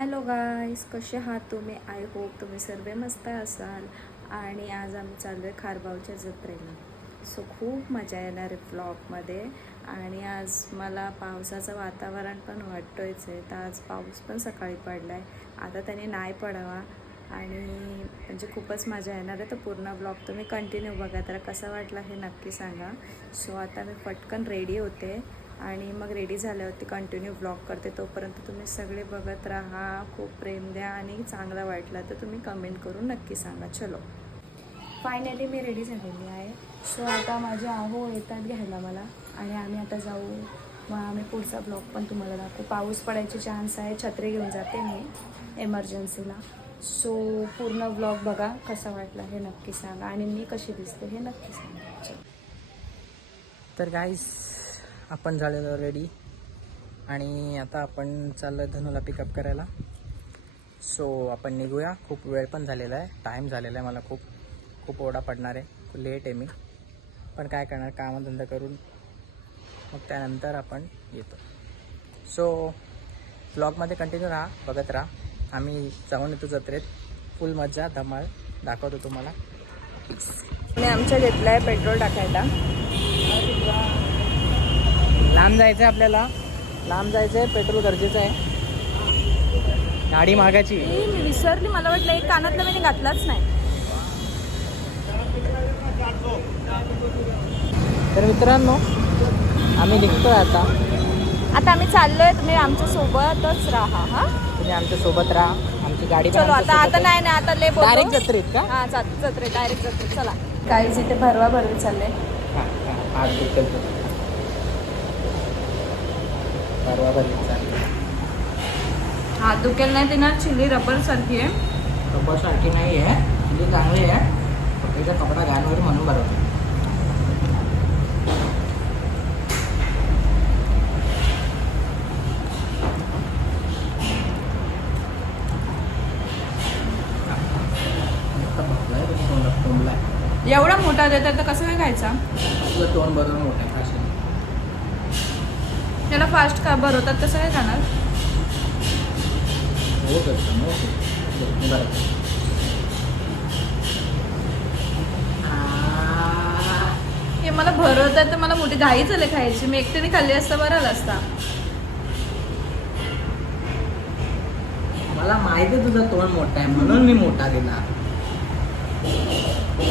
Hello गाईस, कसे आहात तुम्ही? आय होप तुम्ही सर्व मस्त असाल. आणि आज आम्ही चाललो आहे खारबावच्या जत्रेला. सो खूप मजा येणार आहे व्लॉगमध्ये. आणि आज मला पावसाचं वातावरण पण वाटतोयच आहे. तर आज पाऊस पण सकाळी पडला आहे, आता त्याने नाही पडावा. आणि म्हणजे खूपच मजा येणार आहे. तर पूर्ण व्लॉग तुम्ही कंटिन्यू बघा. तर कसा वाटला हे नक्की सांगा. सो आता मी पटकन रेडी होते आणि मग रेडी झाल्यावरती कंटिन्यू व्लॉग करते. तोपर्यंत तुम्ही सगळे बघत राहा, खूप प्रेम द्या आणि चांगला वाटला तर तुम्ही कमेंट करून नक्की सांगा. चलो, फायनली मी रेडी झालेली आहे. सो आता माझे आहो येतात घ्यायला मला आणि आम्ही आता जाऊ. मग आम्ही पुढचा ब्लॉग पण तुम्हाला दाखवू. पाऊस पडायचे चान्स आहे, छत्री घेऊन जाते मी एमर्जन्सीला. सो पूर्ण ब्लॉग बघा. कसा वाटला हे नक्की सांगा आणि मी कशी दिसते हे नक्की सांगा. चलो. तर गाईस, आपण झालेलो रेडी आणि आता आपण चाललो आहे धनुला पिकअप करायला. सो आपण निघूया. खूप वेळ पण झालेला आहे, टाईम झालेला आहे. मला खूप ओढा पडणार आहे, लेट आहे मी, पण काय करणार, कामधंदा करून मग त्यानंतर आपण येतो. सो ब्लॉगमध्ये कंटिन्यू राहा, बघत राहा. आम्ही जाऊन येतो जत्रेत, फुल मजा धमाल दाखवतो तुम्हाला. प्लीज. मी आमच्या घेतला आहे पेट्रोल टाकायला. लांब जायचं आहे, आपल्याला लांब जायचं आहे, पेट्रोल गरजेचं आहे. गाडी मागायची. मी विसरली, मला वाटलं एक कानातलं मी घातलाच नाही. तर मित्रांनो, आम्ही निघतोय आता. आम्ही चाललोय, तुम्ही आमच्या सोबतच राहा. हा, तुम्ही आमच्या सोबत राहा. आमची गाडी चलो. आता नाही आता लय बोलतो. डायरेक्ट जत्रेत का? हा, जत्रेत, डायरेक्ट जत्रेत. चला. काहीच इथे भरवा भरवी चालले. हात दुखेल नाही देणार. चिली रबर सारखी आहे. रबर सारखी नाही आहे, म्हणजे चांगली आहे. फक्त त्याचा कपडा घाण वगैरे म्हणून बरोबर. एवढा मोठा देतात तर कसं काय खायचा? तुझं तोंड बरोबर मोठं आहे, खाशील. त्याला फास्ट का भरवतात, तसं काय खाणार? हो करतो बरोबर. हे मला भरवतात तर मला मोठी घाई झाली खायची. मी एकटीने खाल्ली असता बरं आलं असता. मला माहिती आहे तुझं तोंड मोठं आहे म्हणून मी मोठा दिला.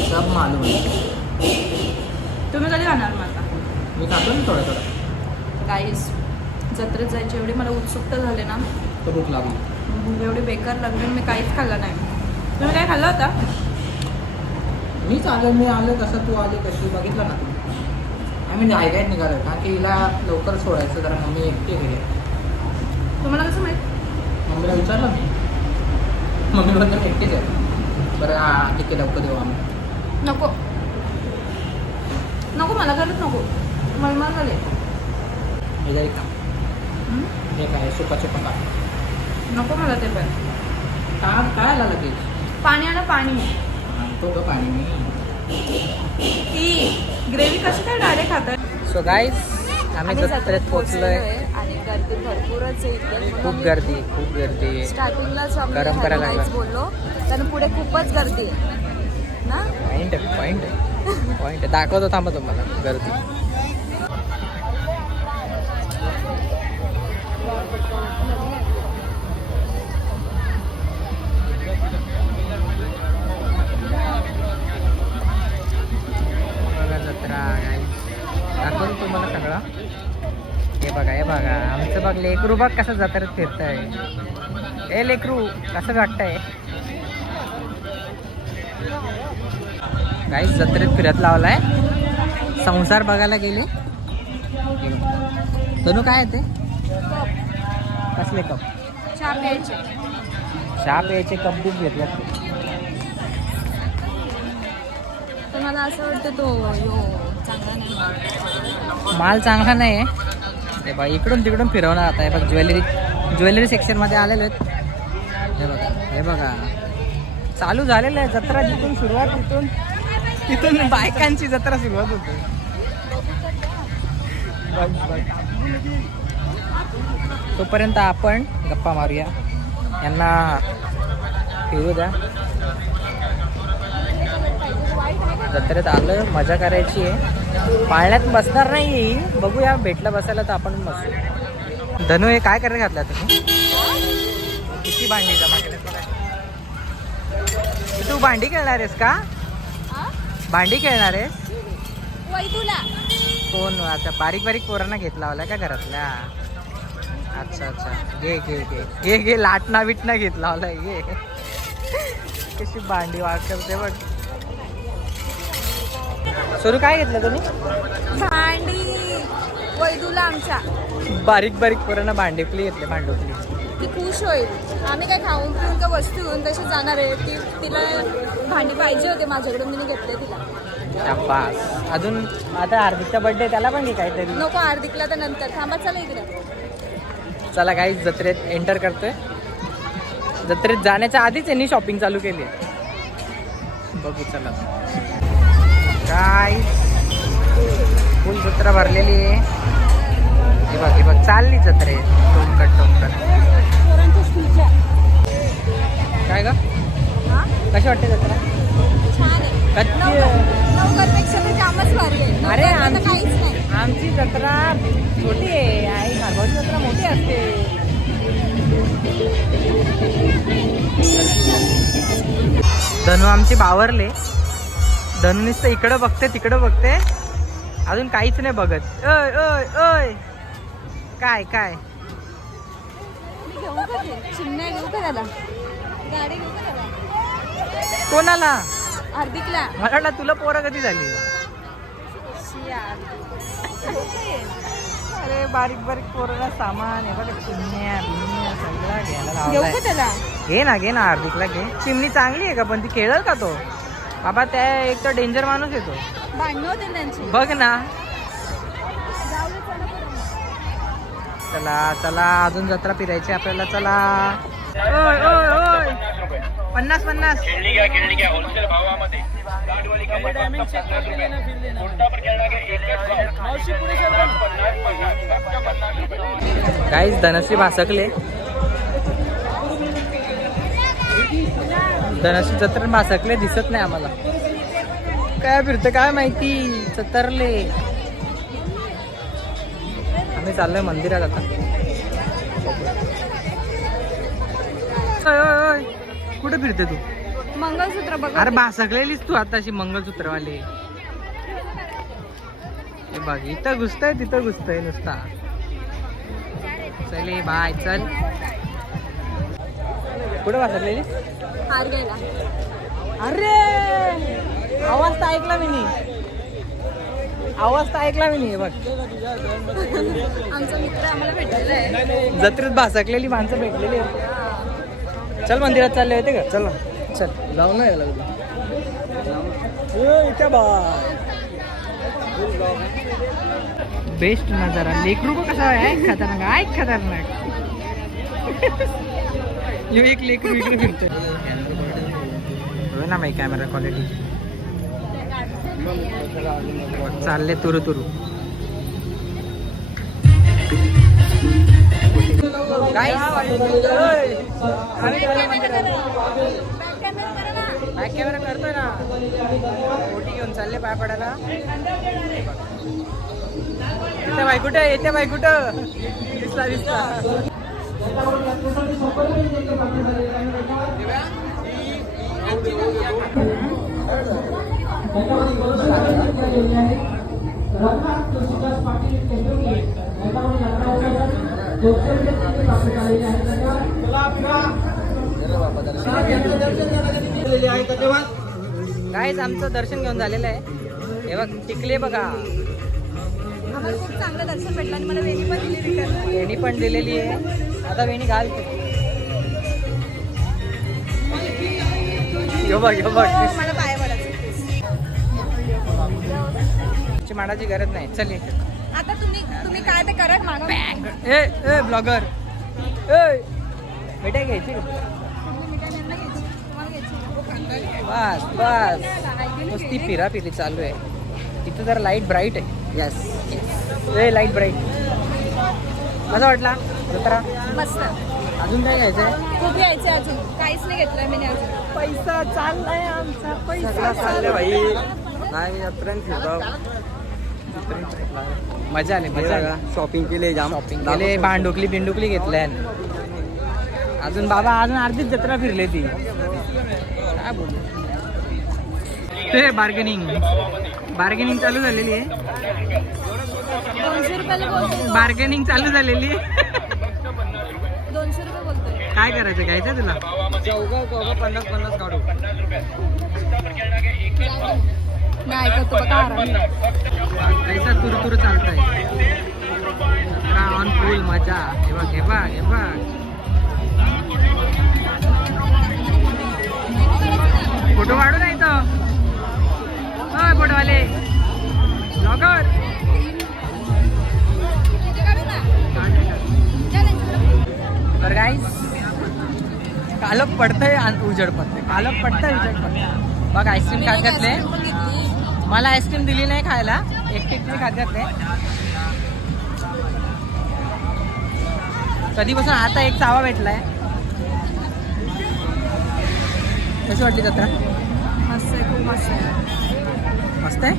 सब मालूम आहे. तुम्ही कधी खाणार मग आता? मी खातो ना थोडं. गाईस, जत्रेत जायची एवढी मला उत्सुकता झाली ना, तो भूक लागली. एवढी बेकार लागली, मी काहीच खाल्लं नाही. तुम्ही काय खाल्लं होता? मीच आलो, मी आलो कसं, तू आली कशी, बघितलं ना तुम्ही. आम्ही घाईघाईत निघालो का की हिला लवकर सोडायचं, जरा मम्मी एकटी घरी. तुम्हाला कसं माहीत? मम्मीला विचारलं मी. मम्मी म्हणतो मी एकटीच आहे. बरं हां ठीक आहे, लवकर देऊ आम्ही. नको नको, मला खरंच नको. मळमळ झाले. हे जरी का हे काय सुका सुका का नको मला ते पण. काय आला लगेच? पाणी आणा, पाणी. आणतो का पाणी मी. ती ग्रेव्ही कशी काय डायरेक्ट खातात? सो गाईज, आम्ही जत्रेत पोहोचलोय आणि गर्दी भरपूरच आहे. खूप गर्दी. स्टार्टिंगलाच गरम करायला लागला. बोललो, कारण पुढे खूपच गर्दी आहे ना. पॉईंट दाखवतो, थांबा तुम्हाला गर्दी. जत्रा दाखवतो तुम्हाला सगळं. हे बघा आमचं बघ. लेकरू बघ कसं जत्रेत फिरतंय. ए लेकरू, कसं वाटतंय? गाईस, जत्रेत फिरत लावलाय. संसार बघायला गेले. तनु काय आहे ते? कसले कप? चहा प्यायचे कप खूप घेतल्यात. तर मला असं वाटतं तो चांगला नाही. माल चांगला नाही आहे. हे बघा, इकडून तिकडून फिरवणार आता. हे बघ, ज्वेलरी सेक्शनमध्ये आलेले आहेत. हे बघा चालू झालेलं आहे जत्रा. जिथून सुरुवात, तिथून बायकांची जत्रा सुरुवात होते. तोपर्यंत आपण गप्पा मारूया. यांना फिरू द्या. जत्रेत आलं, मजा करायची आहे. पाळण्यात बसणार नाही, बघूया भेटलं बसायला तर आपण बसू. धनू हे काय करायला घातलं तुम्ही? किती भांडी जमा केली? तू भांडी खेळणार आहेस का? भांडी खेळणार आहेस? कोण आता बारीक बारीक पोरांना घेतला लावलाय का घरातल्या? अच्छा अच्छा, घे घे घे घे घे, लाटणा बिटणा घेतला लावलाय, घे. कशी भांडी वाट करते बघ. सुरू काय घेतलं तुम्ही? भांडी वैदूला आमच्या बारीक बारीक पोरांना भांडेपली घेतले, भांडुपली. ती खुश होईल. आम्ही काय खाऊन पिऊन का वस्तू घेऊन तशी जाणार आहे. ती तिला भांडी पाहिजे होते माझ्याकडून, मी घेतले तिला. शाबास. अजून आता हार्दिकचा बर्थडे, त्याला पण घे काहीतरी. नको, हार्दिकला तर नंतर. थांबा, चला इकडे. चला गाईज, जत्रेत एंटर करतोय. जत्रेत जाण्याच्या आधीच यांनी शॉपिंग चालू केली आहे. बघू चला. गाईज फुल जत्रा भरलेली आहे. हे बघ हे बघ, चालली जत्रेत टोमकट टोमकट. काय ग, कशी वाटते जत्रा? छान आहे. नवघरपेक्षा तर जामच भारी आहे. अरे नवघरला काहीच नाही. आमची जत्रा छोटी आहे, आई खारबाची जत्रा मोठी असते. धनू आमची बावरले. धनू नुसतं इकडं बघते तिकडं बघते, अजून काहीच नाही बघत. ओय ओय ओय, काय काय मी घेऊ का ते? चिमण्या घेऊ का त्याला? गाडी घेऊ का त्याला? कोणाला? हार्दिकला. मला वाटलं तुला पोरं कधी झाली? अरे बारीक बारीक पोराला सामान, हे बघ चिमण्या बिमण्या सगळं घ्यायला घेऊ लावलाय. का त्याला? घे ना हार्दिकला घे. चिमणी चांगली आहे का पण? ती खेळल का तो? बाबा त्या एक तर डेंजर माणूस येतो. भांडणं होते त्यांची. बघ ना. जाऊ दे, चला बरं. चला चला, अजून जत्रा फिरायची आपल्याला. चला. ओय ओय ओय, 50-50 खेळणी घ्या होलसेल भावामध्ये. गाडीवाली किंमत फक्त 50 रुपये. उलटा पण खेळला की एकच भाव. 50 रुपये. गाईज धनश्री भासकले. धनश्री जत्रा भासकले, दिसत नाही आम्हाला. काय फिरतं काय माहिती, चतरले. आम्ही चाललोय मंदिरात आता. ओय ओय ओय, कुठे फिरते तू? मंगळसूत्र बघ. अरे भासकलेलीस तू आताशी मंगळसूत्रवाले. हे बघ, इथं घुसतंय तिथं घुसतंय नुसता. चले बाय, चल. कुठे भासकलेली? हार घ्यायला. अरे आवाज तर ऐकला मी नाही. आवाज तर ऐकला मी नाही. बघ, आमचा मित्र आम्हाला भेटलेला आहे. जत्रेत भासकलेली माणसं भेटलेली आहेत. चल मंदिरात चालले होते का? चल ना, चल. लावून नाही लागलं बेस्ट नजारा. लेकरू का कसा आहे, खतरनाक आहे, खतरनाक. यो एक लेकरू इकडे फिरतोय ना. माही कॅमेरा क्वालिटी चालले तुरु तुरु. बॅक कॅमेरा करतोय ना. ओटी घेऊन चालले पाय पडायला. येते बाई कुठं, येते बाई कुठं? दिसला दिसला. गाईज आमचं दर्शन घेऊन झालेलं आहे. हे बघ टिकले बघा. आम्हाला खूप चांगलं दर्शन भेटलं आणि मला वेणी पण दिली रिटर्न. वेणी पण दिलेली आहे. आता वेणी घाल. यो बघ यो बघ, मला पाया पडायचं. माडाची गरज नाही. चल ये. आता तुम्ही काय ते करत मागा. ए ए ब्लॉगर, ए मिठाई घ्यायची का? बस बस, नुसती फिरा फिरी चालू आहे. इथं जरा लाईट ब्राईट आहे. यस, ए लाईट ब्राईट. कसा वाटला जत्रा? मस्त. अजून काय घ्यायचंय? खूप यायचे अजून, काहीच नाही घेतलंय मी अजून. पैसा चाललाय आमचा, पैसा चालले भाई नाही यात्रेन फिरतो मजा आली, मजा आली. शॉपिंग केले जाम शॉपिंग केले, भांडुकली बिंडुकली घेतल्या. अजून बाबा अजून अर्धीच जत्रा फिरले ती. काय बोलू ते बार्गेनिंग चालू झालेली आहे. 200 रुपयाला बोलतोय, बार्गेनिंग चालू झालेली आहे. 200 रुपये बोलतोय. काय करायचं, घ्यायचं तुला? चौघा 50-50 काढू. नाही ऐकतो बघा आराम. पैसा तुरतुर चालतंय. जत्रा ऑन फुल मजा. हे बघ हे बघ हे बघ. फोटो काढू नाही तो. फोटोवाले ब्लॉगर. तर गाईस कालक पडतंय आणि उजड पडतंय, कालक पडतंय उजड पडतंय. बघ आईस्क्रीम खात घातले. मला आईस्क्रीम दिली नाही खायला, एकटी खात घातले. कधीपासून आता एक चावा भेटलाय. कशी वाटली जत्रा? मस्त आहे, खूप मस्त आहे. मस्त आहे,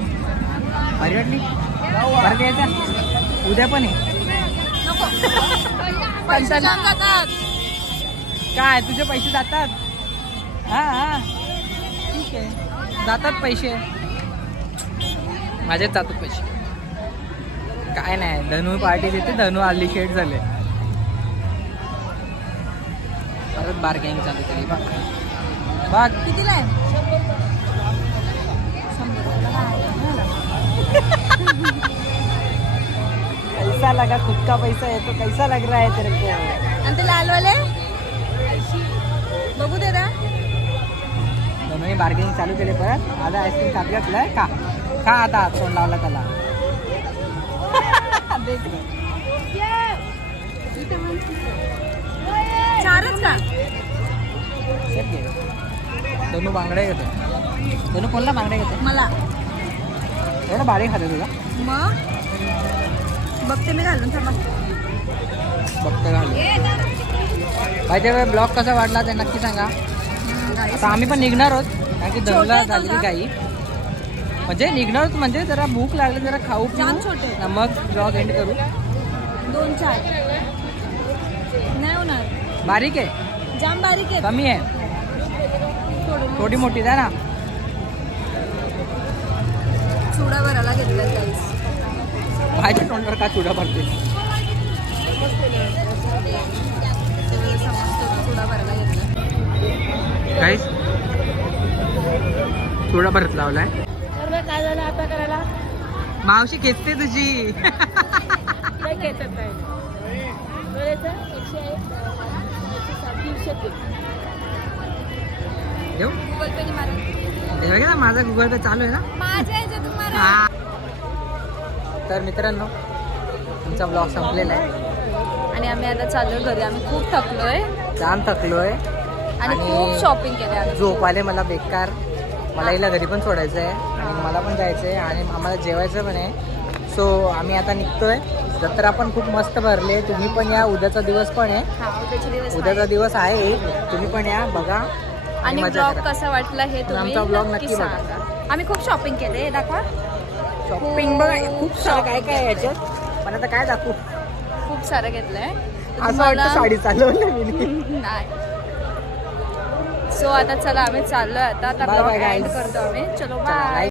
भारी वाटली. परत यायचं उद्या पण आहे. पैसे जाम जातात. काय तुझे पैसे जातात? हा ठीक आहे, जातात पैसे, माझेच जातात पैसे. काय नाही, धनू पार्टी देते. धनू आली शेट झाले. परत बार्गेनिंग चालू केली. बघ कितीला आहे? पैसा लगा, खुद का पैसा है तो कैसा लग रहा है तेरे को? आणि ते लालवाले बघू दे ना. दोन्ही बार्गेनिंग चालू केले. परत आता आईस्क्रीम खात घातलंय. खा आता, तोंड लावला त्याला. चारच का? दोनू बांगड्या घेते. दोनू कोणला बांगड्या घेते? मला. एवढं बारीक खाते तुला? मग बघते मी घालून थांबा. बघते घालून. पाहिजे ब्लॉग कसा वाटला ते नक्की सांगा. आता आम्ही पण निघणार आहोत, कारण की धनूला झाली काही. म्हणजे निघणार आहोत म्हणजे जरा भूक लागली, जरा खाऊ जाम छोटे. पिऊ, मग ब्लॉग एंड करू. 2-4 नाही होणार. बारीक आहे, जाम बारीक आहे. कमी आहे, थोडी मोठी द्या ना. चुडा भरायला घेतला गाईस. माझ्या तोंडावर का चुडा भरते? चुडा भरायला घेतला काहीच चुडा भरत लावलाय. तर काय झालं आता करायला? मावशी खेचते तुझी. काय घेतात नाही देऊ? गुगल पे मारा. हे बघा ना, माझा गुगल पे चालू आहे ना. माझ्या ह्याच्यात तुम्हाला हा. तर मित्रांनो, तुमचा ब्लॉग संपलेला आहे आणि आम्ही आता चाललोय घरी. आम्ही खूप थकलोय छान थकलोय आणि खूप शॉपिंग केली आम्ही. झोप आले मला बेकार. मला हिला घरी पण सोडायचं आहे आणि मला पण जायचं आहे आणि आम्हाला जेवायचं पण आहे. सो आम्ही आता निघतोय. जत्रा पण खूप मस्त भरले. तुम्ही पण या, उद्याचा दिवस पण आहे. हा, उद्याचे दिवस उद्याचा दिवस आहे, तुम्ही पण या, बघा आणि मजा ब्लॉग करा. कसा वाटला हे तुम्ही आमचा ब्लॉग नक्की नक्की बघा. सांगा. आम्ही खूप शॉपिंग केले, दाखवा. शॉपिंग बघा, खूप सारं काय काय आहे याच्यात, पण आता काय दाखवू. खूप सारं घेतलंय. असं वाटतं साडी चालवलं मी. नाही. सो आता चला आम्ही चाललोय. आता Bye bye, blog end guys. करतो आम्ही. चलो चला, बाय.